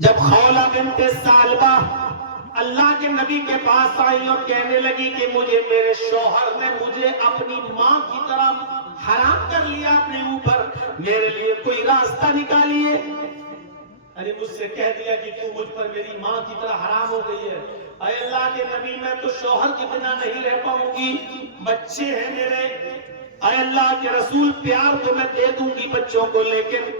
جب خولہ بنت ثعلبہ اللہ کے نبی کے پاس آئی اور کہنے لگی کہ میرے شوہر نے مجھے اپنی ماں کی طرح حرام کر لیا اپنے اوپر، میرے لیے کوئی راستہ نکالیے۔ ارے مجھ سے کہہ دیا کہ تو مجھ پر میری ماں کی طرح حرام ہو گئی ہے۔ اے اللہ کے نبی میں تو شوہر کے بنا نہیں رہ پاؤں گی، بچے ہیں میرے۔ اے اللہ کے رسول پیار تو میں دے دوں گی بچوں کو، لیکن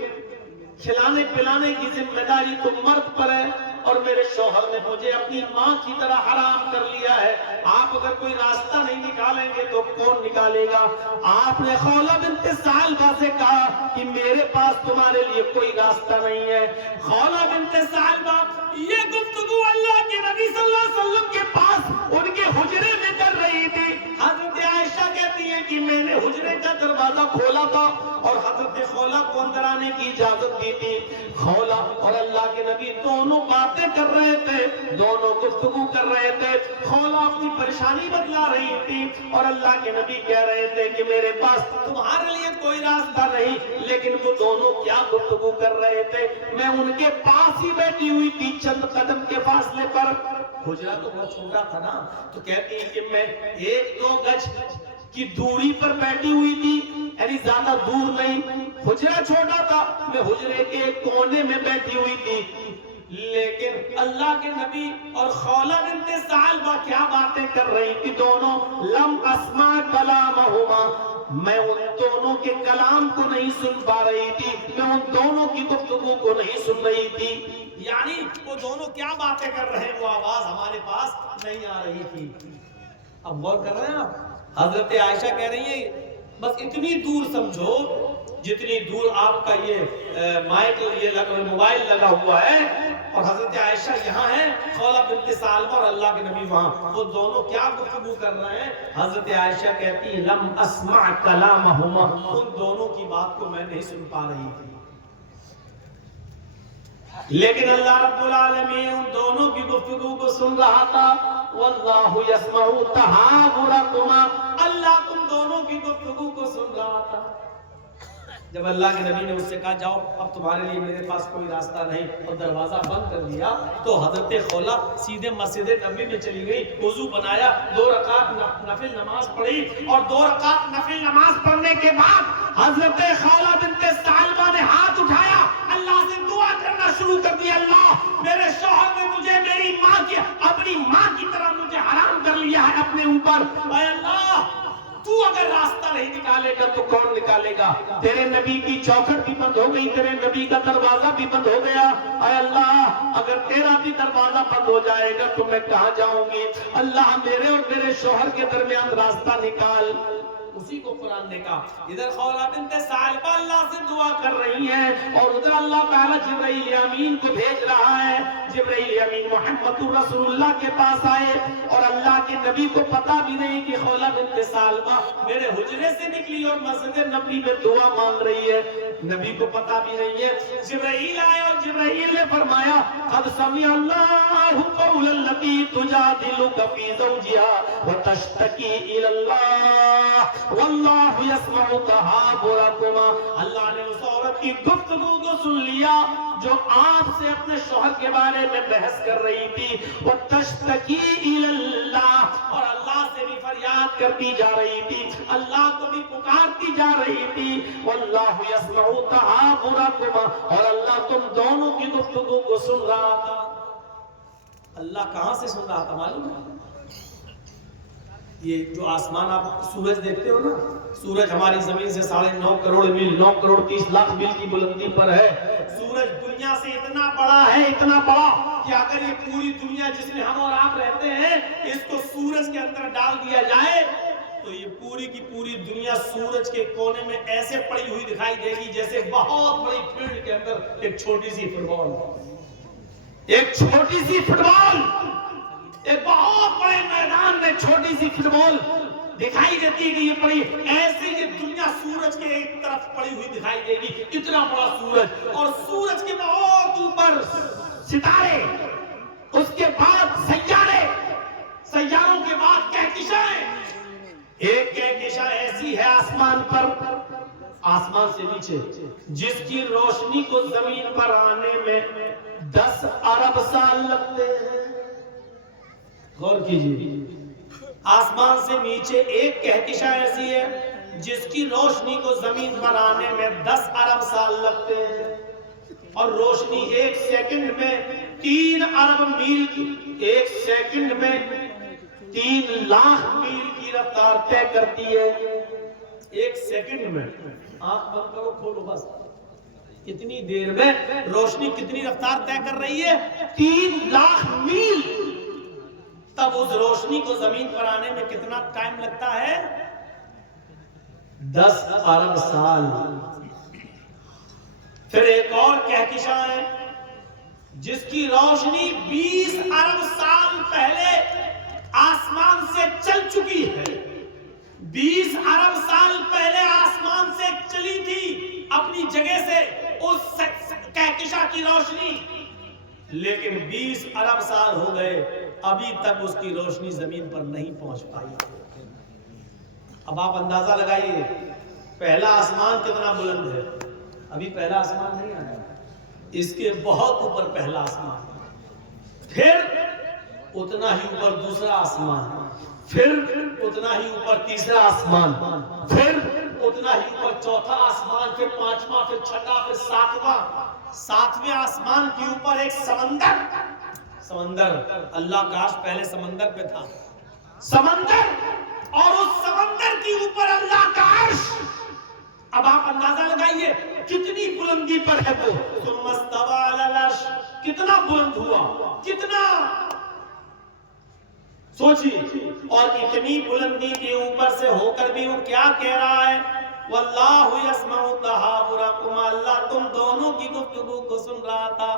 کھلانے پلانے کی ذمہ داری تو مرد پر ہے، اور میرے شوہر نے مجھے اپنی ماں کی طرح حرام کر لیا ہے۔ آپ اگر کوئی راستہ نہیں نکالیں گے تو کون نکالے گا؟ آپ نے خولہ بنت ثعلبہ سے کہا کہ میرے پاس تمہارے لیے کوئی راستہ نہیں ہے۔ خولہ بنت ثعلبہ یہ گفتگو اللہ کے نبی صلی اللہ علیہ وسلم کے پاس ان کے حجرے میں کر رہی تھی۔ حضرت عائشہ کہتی ہیں کہ میں نے حجرے کا دروازہ کھولا تھا اور حضرت خولہ کو اندر آنے کی اجازت دی تھی۔ خولہ اور اللہ کے نبی دونوں باتیں کر رہے تھے، دونوں گفتگو کر رہے تھے۔ خولہ اپنی پریشانی بتلا رہی تھی اور اللہ کے نبی کہہ رہے تھے کہ میرے پاس تمہارے لیے کوئی راستہ نہیں، لیکن وہ دونوں کیا گفتگو کر رہے تھے؟ میں ان کے پاس ہی بیٹھی ہوئی تھی، چند قدم کے فاصلے پر۔ حجرہ تو بہت چھوٹا تھا نا، تو کہتی ہے کہ میں 1-2 گز کی دوری پر بیٹھی ہوئی تھی، یعنی زیادہ دور نہیں۔ حجرہ چھوٹا تھا، میں حجرے کے کونے میں بیٹھی ہوئی تھی، لیکن اللہ کے نبی اور خولہ بنت ثعلبہ کیا باتیں کر رہی تھی دونوں؟ لم اسمع کلامہما، میں ان دونوں کے کلام کو نہیں سن پا رہی تھی، میں ان دونوں کی گفتگو کو نہیں سن رہی تھی۔ یعنی وہ دونوں کیا باتیں کر رہے ہیں، وہ آواز ہمارے پاس نہیں آ رہی تھی۔ اب غور کر رہے ہیں آپ؟ حضرت عائشہ کہہ رہی ہیں بس اتنی دور سمجھو جتنی دور آپ کا یہ مائک یہ موبائل لگا ہوا ہے، اور حضرت عائشہ یہاں ہے، خولہ بنت ثعلبہ اور اللہ کے نبی وہاں، وہ دونوں کیا گفتگو کر رہے ہیں؟ حضرت عائشہ کہتی ہے لم اسمع کلامہما، ان دونوں کی بات کو میں نہیں سن پا رہی تھی، لیکن اللہ رب العالمین ان دونوں کی گفتگو کو سن رہا تھا۔ واللہ یسمع تحاورکما، اللہ تم دونوں کی گفتگو کو سن رہا تھا۔ جب اللہ کے نبی نے اس سے کہا جاؤ اب تمہارے لیے میرے پاس کوئی راستہ نہیں، اور دروازہ بند کر دیا، تو حضرت خولہ سیدھے مسجد نبوی میں چلی گئی، وضو بنایا، 2 رکعت نفل نماز پڑھی، اور 2 رکعت نفل نماز پڑھنے کے بعد حضرت خولہ بنت ثعلبہ نے ہاتھ اٹھایا، اللہ سے دعا کرنا شروع کر دیا، اللہ میرے شوہر نے مجھے میری ماں کی اپنی ماں کی طرح مجھے حرام کر لیا ہے اپنے اوپر، اے اللہ تو اگر راستہ نہیں نکالے گا تو کون نکالے گا؟ تیرے نبی کی چوکھٹ بھی بند ہو گئی، تیرے نبی کا دروازہ بھی بند ہو گیا، اے اللہ اگر تیرا بھی دروازہ بند ہو جائے گا تو میں کہاں جاؤں گی؟ اللہ میرے اور میرے شوہر کے درمیان راستہ نکال۔ اسی کو قرآن نے کہا، ادھر خولہ بنت ثعلبہ اللہ سے دعا کر رہی ہیں، اور ادھر اللہ تعالیٰ جبرائیل امین کو بھیج رہا ہے۔ جبرائیل امین محمد رسول اللہ کے پاس آئے، اور اللہ کے نبی کو پتا بھی نہیں کہ خولہ بنت ثعلبہ میرے حجرے سے نکلی اور مسجد نبوی میں دعا مانگ رہی ہے، نبی کو پتا بھی نہیں ہے۔ جبرائیل آئے اور جبرائیل نے فرمایا قد سمع اللہ قول التی تجادلک فی زوجها وتشتکی الی اللہ واللہ یسمع تحاورکما، اللہ نے اس عورت کی گفتگو کو سن لیا جو آپ سے اپنے شوہر کے بارے میں بحث کر رہی تھی، وتشتکی الی اللہ، اور اللہ سے بھی فریاد کرتی جا رہی تھی، اللہ کو بھی پکارتی جا رہی تھی، واللہ یسمع تحاورکما، اور اللہ تم دونوں کی گفتگو کو سن رہا تھا۔ اللہ کہاں سے سن رہا تھا معلوم ہے؟ یہ جو آسمان آپ سورج دیکھتے ہو نا، سورج ہماری زمین سے 9.5 کروڑ میل 9 کروڑ 30 لاکھ میل کی بلندی پر ہے۔ سورج دنیا سے اتنا بڑا ہے، اتنا بڑا کہ اگر یہ پوری دنیا جس میں ہم اور آپ رہتے ہیں اس کو سورج کے اندر ڈال دیا جائے تو یہ پوری کی پوری دنیا سورج کے کونے میں ایسے پڑی ہوئی دکھائی دے گی جیسے بہت بڑی فیلڈ کے اندر ایک چھوٹی سی فٹ بال، ایک چھوٹی سی فٹ بال، ایک بہت بڑے میدان میں چھوٹی سی فٹ بال دکھائی دیتی ہے کہ یہ پڑی ایسے یہ دنیا سورج کے ایک طرف پڑی ہوئی دکھائی دے گی، اتنا بڑا سورج، اور سورج کے بہت اوپر ستارے، اس کے بعد سیارے، سیاروں کے بعد کہکشائیں، ایک کہکشاں ایسی ہے آسمان پر، آسمان سے نیچے، جس کی روشنی کو زمین پر آنے میں 10 ارب سال لگتے ہیں۔ غور کیجیے، آسمان سے نیچے ایک کہکشاں ایسی ہے جس کی روشنی کو زمین پر آنے میں 10 ارب سال لگتے ہیں، اور روشنی ایک سیکنڈ میں 3 ارب میل کی، ایک سیکنڈ میں 3 لاکھ میل کی رفتار طے کرتی ہے۔ ایک سیکنڈ میں، آنکھ بند کرو کھولو بس، کتنی دیر میں روشنی کتنی رفتار طے کر رہی ہے؟ 3 لاکھ میل۔ تب اس روشنی کو زمین پر آنے میں کتنا ٹائم لگتا ہے؟ 10 ارب سال۔ پھر ایک اور کہکشاں ہے جس کی روشنی 20 ارب سال پہلے آسمان سے چل چکی ہے۔ 20 ارب سال پہلے آسمان سے چلی تھی اپنی جگہ سے اس کہکشاں کی روشنی، لیکن 20 ارب سال ہو گئے، ابھی تک اس کی روشنی زمین پر نہیں پہنچ پائی۔ اب آپ اندازہ لگائیے پہلا آسمان کتنا بلند ہے، ابھی پہلا آسمان نہیں آیا، اس کے بہت اوپر پہلا آسمان، پھر اتنا ہی اوپر دوسرا آسمان، پھر اتنا ہی اوپر تیسرا آسمان، پھر اتنا ہی اوپر چوتھا آسمان، پھر پانچواں، پھر چھٹا، پھر ساتویں آسمان کے اوپر ایک سمندر، اللہ کاش پہلے سمندر پہ تھا، سمندر، اور اس سمندر کے اوپر اللہ کا عرش۔ اب آپ اندازہ لگائیے کتنی بلندی پر ہے وہ، ثم استوى علی العرش، کتنا بلند ہوا، کتنا، سوچیے، اور اتنی بلندی کے اوپر سے ہو کر بھی وہ کیا کہہ رہا ہے؟ واللہ یسمع تحاورکما، اللہ تم دونوں کی گفتگو کو سن رہا تھا۔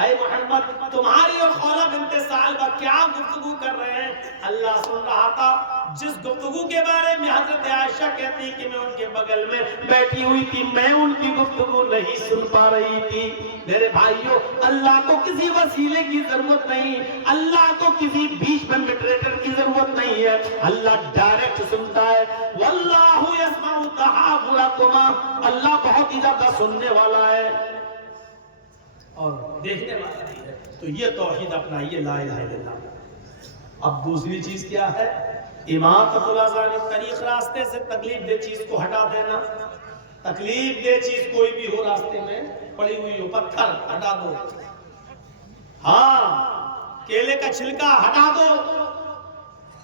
اے محمد، تمہاری اور خولہ بنت ثعلبہ کیا گفتگو کر رہے ہیں؟ اللہ سن رہا تھا۔ جس گفتگو کے بارے میں حضرت عائشہ کہتی کہ میں ان کے بغل میں بیٹھی ہوئی تھی، میں ان کی گفتگو نہیں سن پا رہی تھی۔ میرے بھائیوں، اللہ کو کسی وسیلے کی ضرورت نہیں، اللہ کو کسی بیچ میں میڈیٹر کی ضرورت نہیں ہے، اللہ ڈائریکٹ سنتا ہے۔ واللہ یسمع تحاورکما، اللہ بہت ہی زیادہ سننے والا ہے اور دیکھنے والا بھی ہے۔ تو یہ توحید اپنائیے، لا الہ الا اللہ۔ اب دوسری چیز کیا ہے؟ اماطۃ الاذى عن الطریق، راستے سے تکلیف دہ چیز کو ہٹا دینا۔ تکلیف دہ چیز کوئی بھی ہو، راستے میں پڑی ہوئی ہو، پتھر ہٹا دو، ہاں کیلے کا چھلکا ہٹا دو۔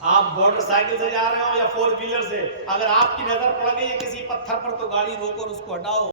آپ موٹر سائیکل سے جا رہے ہو یا 4 ویلر سے، اگر آپ کی نظر پڑ گئی ہے کسی پتھر پر تو گاڑی روکو اور اس کو ہٹاؤ۔